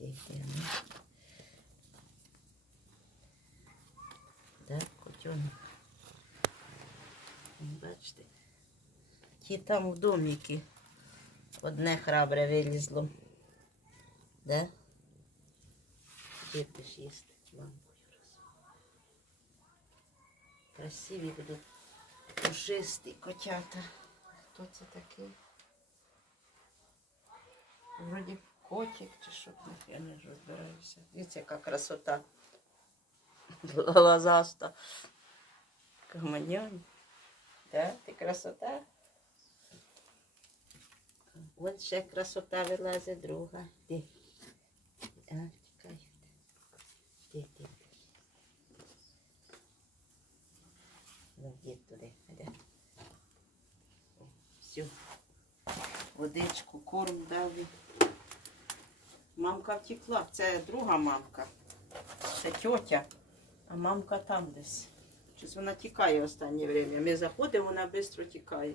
Йдемо. Да, котенок. Бачите. Ті там в доміки. Одне храбре вилізло. Да? Діти ж їсти мамку раз. Красиві будуть пушисті котята. Хто це такий? Вроді котик чи що, я не розбираюся. Дивіться, яка красота. Глазаста. Каманьон. Да, ти красота. От ще красота вилазить друга. Де? А, чекай. Де, де, де? Ну, туди, де? Все. Водичку, корм дали. Мамка втекла. Це друга мамка. Це тьотя, а мамка там десь. Щось вона тікає останнє время. Ми заходимо, вона швидко тікає.